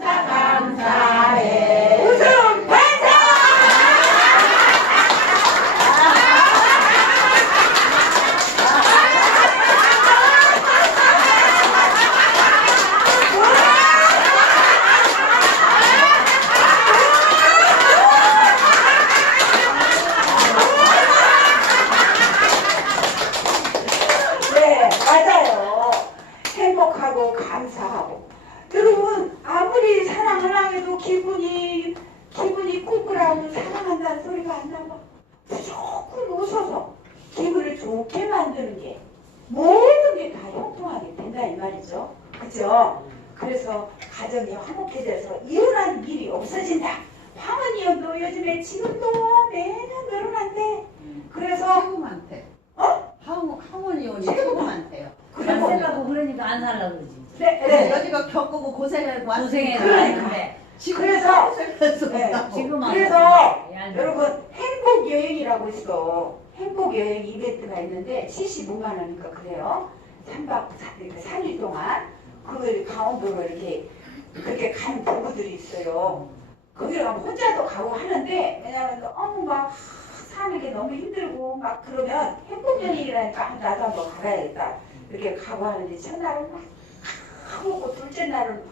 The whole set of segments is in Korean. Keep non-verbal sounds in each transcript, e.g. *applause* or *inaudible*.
감사 감사해 웃음 반사 네, 맞아요. 행복하고 감사하고. 여러분, 아무리 사랑을 안 해도 기분이, 기분이 꿀꿀하고 사랑한다는 소리가 안 나와. 무조건 웃어서 기분을 좋게 만드는 게 모든 게 다 형통하게 된다 이 말이죠. 그죠? 그래서 가정이 화목해져서 이혼한 일이 없어진다. 황혼이혼도 요즘에 지금도 매년 늘어난대. 그래서 최고한테. 어? 하모 하모니온이 최고 최고한테요. 안 그리고 살라고 그러니까 안 살라고 그러지. 네, 네. 여지가 겪고 고생하고 고생해 그러니까. 왔는데 그래서 고생해서 네, 지금 그래서 안 여러분 행복 여행이라고 있어. 행복 여행 이벤트가 있는데 75만 원이니까 그래요. 3박 4일, 3일 동안 그걸 강원도로 이렇게 그렇게 가는 부부들이 있어요. 거기 가면 혼자도 가고 하는데 왜냐면 어머 막 사는 게 너무 힘들고 막 그러면 행복 여행이라니까 아, 나도 한번 가봐야겠다. 이렇게 가고 하는데 첫날은 막 하고 둘째 날은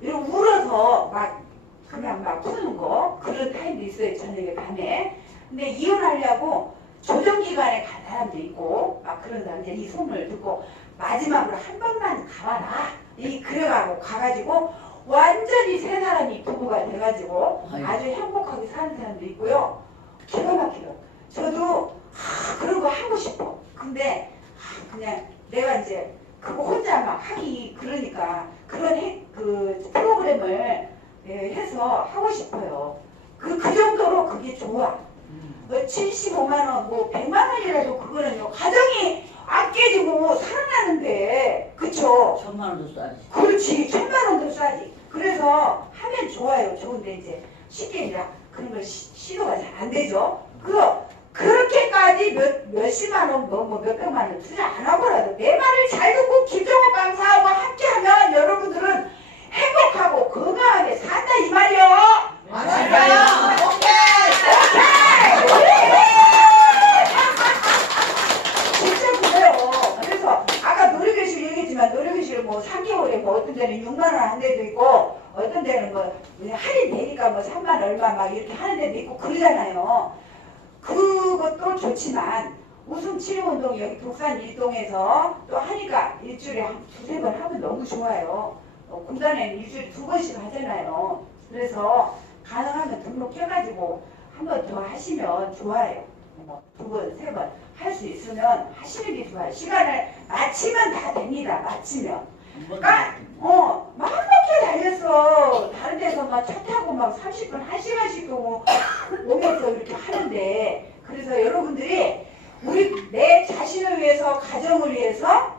이렇게 울어서 막 그냥 막 푸는 거. 그런 타임도 있어요 저녁에 밤에. 근데 이혼하려고 조정기간에 간 사람도 있고 막 그런다 이제 이 소문을 듣고 마지막으로 한 번만 가봐라. 이 그래가고 가가지고 완전히 세 사람이 부부가 돼가지고. 아주 행복하게 사는 사람도 있고요 기가 막혀요 저도 아, 그런 거 하고 싶어 근데 아, 그냥 내가 이제 그거 혼자 막 하기 그러니까 그런 해- 그 프로그램을 예, 해서 하고 싶어요. 그, 그 정도로 그게 좋아. 뭐 75만 원, 뭐 100만 원이라도 그거는요. 가정이 안 깨지고 살아나는 천만 원도 써야지. 그렇지. 천만 원도 싸지. 그래서 하면 좋아요. 좋은데 이제 쉽게 이제 그런 걸 시, 시도가 잘 안 되죠. 그 그렇게까지 몇 몇십만 원, 뭐, 뭐 몇백만 원 투자 안 하고라도 내 말을 잘 듣고 김종호 강사하고 함께하면 여러분들은 행복하고 건강하게 산다 이 말이요. 맞아요. 진짜 그래요. 그래서 아까 노래교실 얘기했지만 노래교실 뭐 3개월에 뭐 어떤 데는 6만 원 한 데도 있고 어떤 데는 뭐 그냥 할인 되니까 뭐 3만 얼마 막 이렇게 하는 데도 있고 그러잖아요. 그것도 좋지만 웃음 치료 운동 여기 독산 일동에서 또 하니까 일주일에 한 두세 번 하면 너무 좋아요. 어, 군단에는 일주일에 두 번씩 하잖아요. 그래서 가능하면 등록해가지고 한 번 더 하시면 좋아요. 뭐두 번, 세 번 할 수 있으면 하시는 게 좋아요. 시간을 맞추면 다 됩니다. 맞추면. 아, 어, 마음 먹게 달렸어. 다른 데서 막 차 타고 막 30분, 1시간씩 고 오면서 이렇게 하는데. 그래서 여러분들이 우리 내 자신을 위해서, 가정을 위해서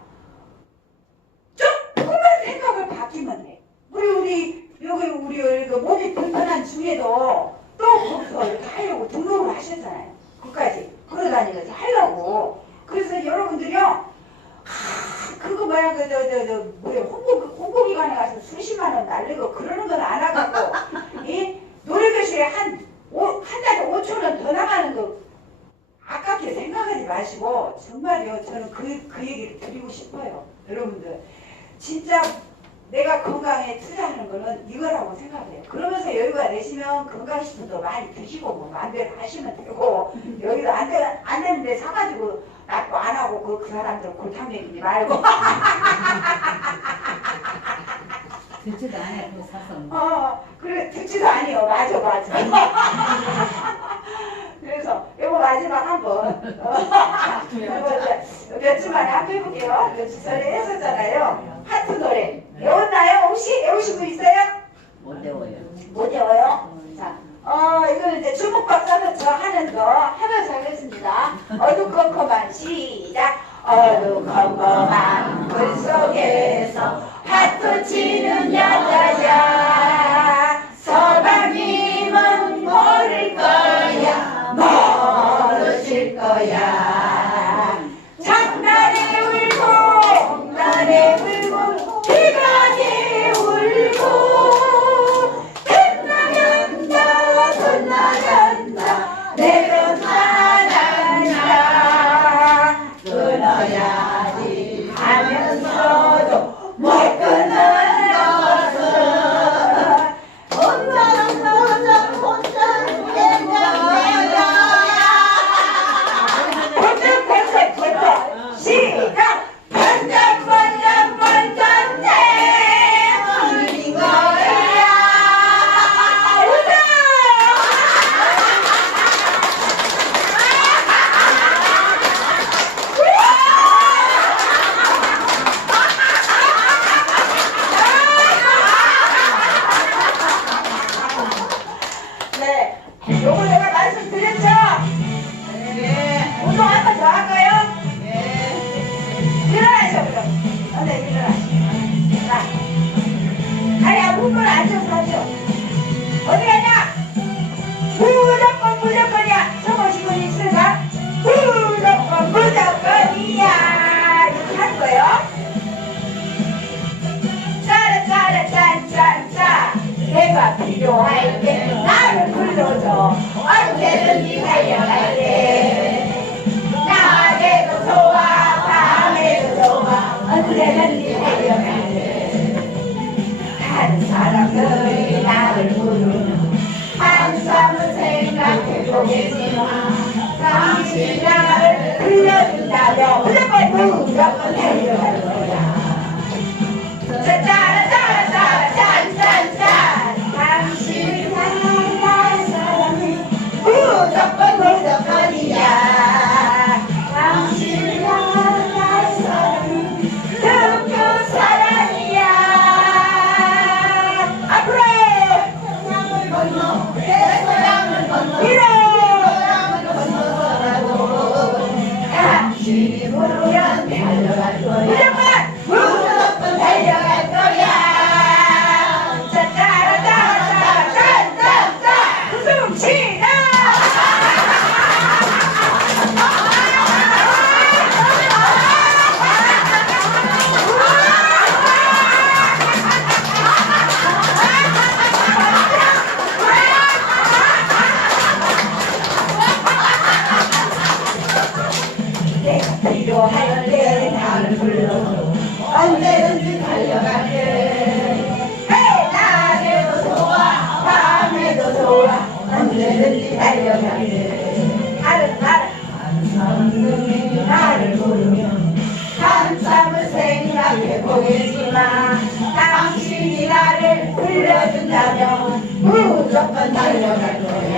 조금만 생각을 바뀌면 돼. 우리, 우리, 여기, 우리, 여기 몸이 불편한 중에도 또 거기서 이렇게 하려고 등록을 하셨잖아요. 그까지. 걸어다니면서 하려고. 그래서 여러분들이요, 아, 그거 뭐야, 그, 저, 저, 저, 뭐야, 홍보, 홍보기관에 가서 수십만 원 날리고 그러는 건 안 하고, *laughs* 이 노래교실에 한, 오, 한 달에 5천 원 더 나가는 거 아깝게 생각하지 마시고, 정말요, 저는 그, 그 얘기를 드리고 싶어요. 여러분들. 진짜 내가 건강에 투자하는 거는 이거라고 생각해요. 그러면서 여유가 되시면 건강식품도 많이 드시고 뭐 마음대로 하시면 되고 *laughs* 여기도 안, 되, 안 되는데 사가지고 납부 안 하고 그, 그 사람들 골탕 먹이지 말고. *laughs* 듣지도 않아 그거 사서. 어 그래 듣지도 아니요. 맞아 맞아. *laughs* 그래서 이거 마지막 한번. 어, *laughs* 몇주 만에 한번 해볼게요. 몇주 전에 했었잖아요. 하트 노래. 외웠나요? 혹시? 외우신 분 있어요? 못 배워요. 못 외워요? 자, 어, 이거는 이제 싸서 저 하는 거 하면서 하겠습니다. 어두컴컴한 시작. 어두컴컴한 물 속에서 하트 치는 야자야. 서방님 내가 필요할 때 나를 불러줘. 언제든지 달려갈 때 낮에도 좋아 밤에도 좋아 언제든지 달려갈 때 다른 사람들이 나를 부르는 항상 생각해 보겠지만 당신 나를 불러준다면 무조건 무조건 당 언제든지 달려갈게. 헤이 낮에도 좋아. 밤에도 좋아. 언제든지 달려갈게. 다른 다른 한숨이 나를 부르면 한참을 생각해 보겠지만 당신이 나를 불러준다면 무조건 달려갈 거야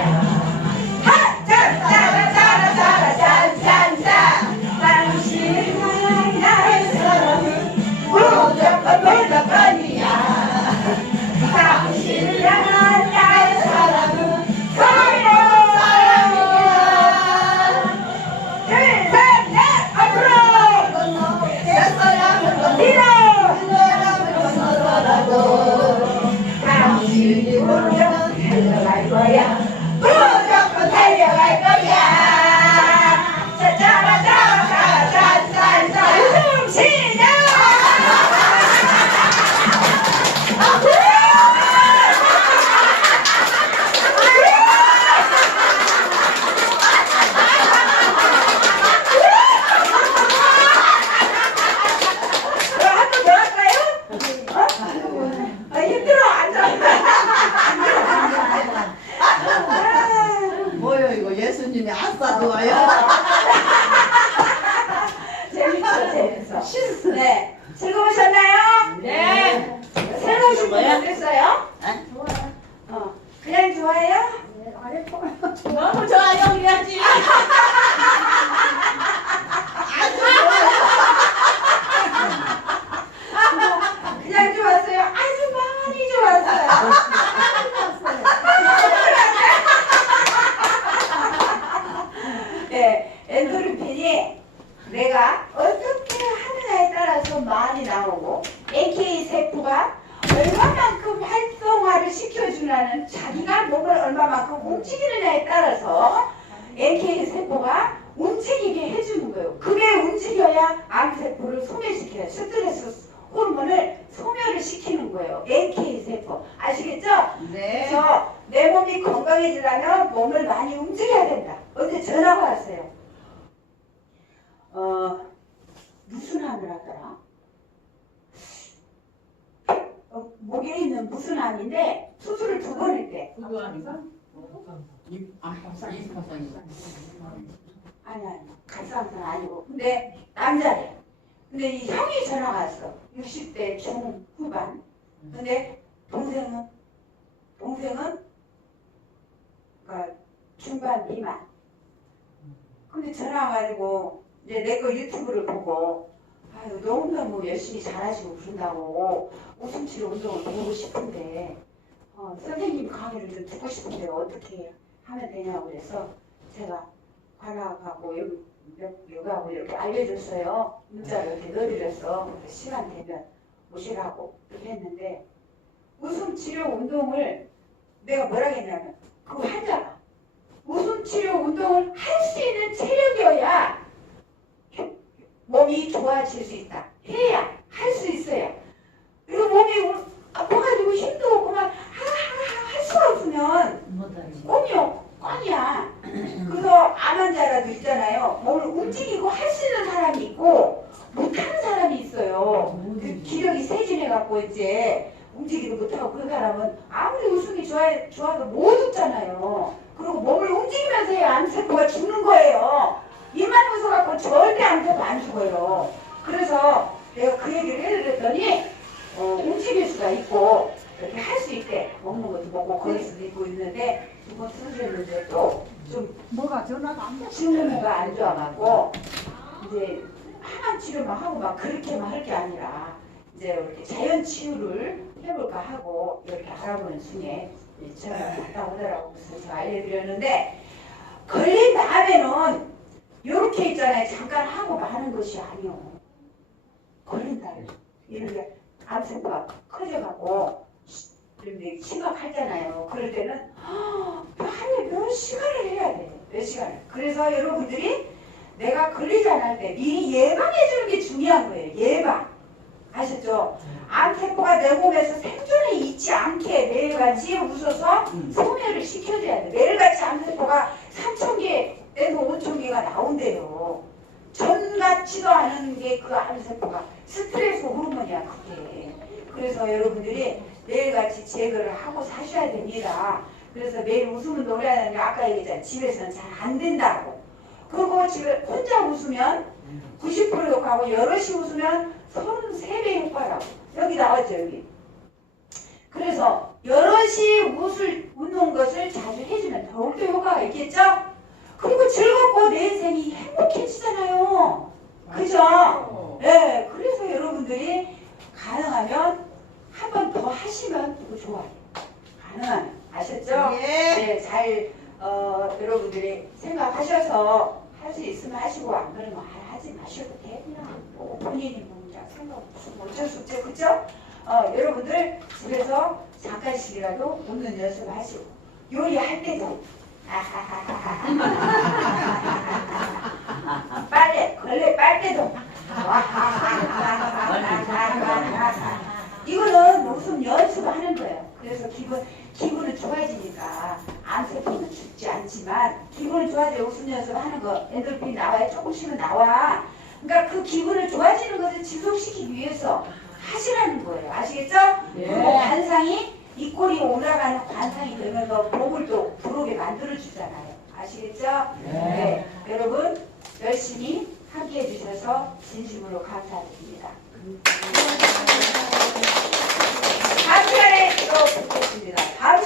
AKA 세포가 움직이게 해주는 거예요. 그게 움직여야 암세포를 소멸시켜요. 스트레스 호르몬을 소멸을 시키는 거예요. AKA 세포. 아시겠죠? 네 그래서 내 몸이 건강해지려면 몸을 많이 움직여야 된다. 어제 전화가 왔어요. 어, 무슨 암을 하더라? 어, 목에 있는 무슨 암인데 수술을 두 번 했대. 그거 아닌가? 입안파상입 아니 아니 갈사암은 아니고 근데 남자래. 근데 이 형이 전화가 왔어. 60대 중후반. 근데 동생은 동생은 그러니까 중반 미만. 근데 전화 와가지고 이제 내 거 유튜브를 보고 아유 너무너무 열심히 잘하시고 그런다고 웃음치료 운동을 배우고 싶은데 어, 선생님 강의를 좀 듣고 싶은데 어떻게 하면 되냐고 그래서 제가 관악하고 여기하고 이렇게 알려줬어요. 문자를 이렇게 넣어드렸어. 그래서 시간 되면 오시라고 이렇게 했는데 웃음 치료 운동을 내가 뭐라 했냐면 그 환자가 웃음 치료 운동을 할 수 있는 체력이어야 몸이 좋아질 수 있다. 해야 할 수 있어요. 이거 몸이 우- 아파가지고 힘도 없고만 할 수가 없으면. 껌이요 껌이야. *clears throat* 그래서 암 환 자라도 있잖아요. 몸을 움직이고 할 수 있는 사람이 있고 못하는 사람이 있어요. 그 기력이 세진해 갖고 이제 움직이도 못하고 그 사람은 아무리 웃음이 좋아, 좋아도 못 웃잖아요. 그리고 몸을 움직이면서 해야 암세포가 죽는 거예요. 입만 웃어갖고 절대 안 되고 안 죽어요. 그래서 내가 그 얘기를 해드렸더니 어, 움직일 수가 있고 이렇게 할 수 있대. 먹는 것도 먹고 걸을 수도 있고 있는데 두번 쓰셨는데 또좀 뭐가 전화가 안 돼? 친구가 안 좋아갖고 이제 항암 치료만 하고 막 그렇게만 할 게 아니라 이제 이렇게 자연 치유를 해볼까 하고 이렇게 알아보는 중에 전화 갔다 오더라고 그래서 제가 알려드렸는데 걸린 다음에는 이렇게 있잖아요 잠깐 하고 마는 것이 아니요 걸린 다음에 이렇게 암세포가 커져가고 심각하잖아요 그럴 때는 *gasps* 하루에 몇 시간을 해야 돼. 몇 시간을. 그래서 여러분들이 내가 걸리지 않을 때 미리 예방해 주는 게 중요한 거예요. 예방. 아셨죠? 암세포가 내 몸에서 생존에 있지 않게 매일같이 웃어서 소멸을 시켜줘야 돼. 매일같이 암세포가 3,000개에서 5,000개가 나온대요. 전 같지도 않은 게 그 암세포가 스트레스 호르몬이야, 그게. 그래서 여러분들이 매일같이 제거를 하고 사셔야 됩니다. 그래서 매일 해야 되는 게 아까 얘기했잖아요. 집에서는 잘 안 된다고. 그리고 집에 혼자 웃으면 90% 효과고 여럿이 웃으면 33배 효과라고. 여기 나왔죠, 여기. 그래서 여럿이 웃을, 웃는 것을 자주 해주면 더욱더 효과가 있겠죠? 그리고 즐겁고 내 인생이 행복해지잖아요. 그죠? 네, 그래서 여러분들이 가능하면 한 번 더 하시면 더 좋아요. 가능하면. 아셨죠? 예. 네, 잘 어, 여러분들이 생각하셔서 할 수 있으면 하시고 안 그러면 하- 하지 마셔도 돼요. 뭐 본인이 뭔지 생각 없으면 어쩔 수 없죠, 그죠? 어, 여러분들 집에서 잠깐씩이라도 웃는 연습 하시고 요리할 때도 빨래 걸레 빨 때도 이거는 웃음 연습하는 거예요. 그래서 기분 기분은 좋아지니까 암세포는 죽지 않지만 기분은 좋아져 웃음 연습하는 거 엔돌핀 나와야 조금씩은 나와. 그러니까 그 기분을 좋아지는 것을 지속시키기 위해서 하시라는 거예요. 아시겠죠? 예. 그리고 관상이 이 꼬리 올라가는 관상이 되면서 몸을 또 부르게 만들어주잖아요. 아시겠죠? 네. 네. 여러분 열심히 함께해 주셔서 진심으로 감사드립니다. 음. 다음 시간에 또 뵙겠습니다. 다음